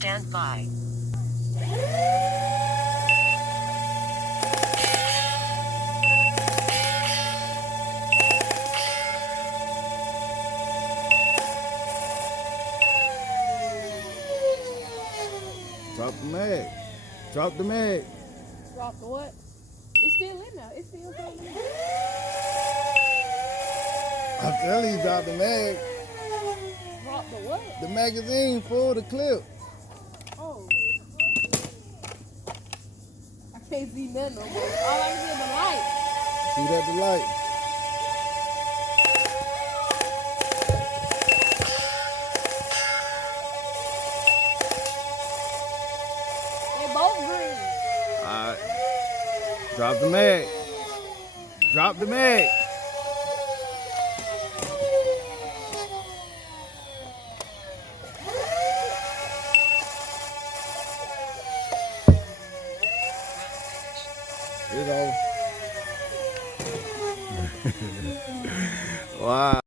stand by. Drop the mag. Drop the mag. Drop the what? It's still in there. It's still coming in. I'm telling you, drop the mag. Drop the what? The magazine full, the clip. Oh. I can't see nothing no more. All I can see is the light. See that, the light? They both green. All right. Drop the mag. Drop the mag. It's over. Wow.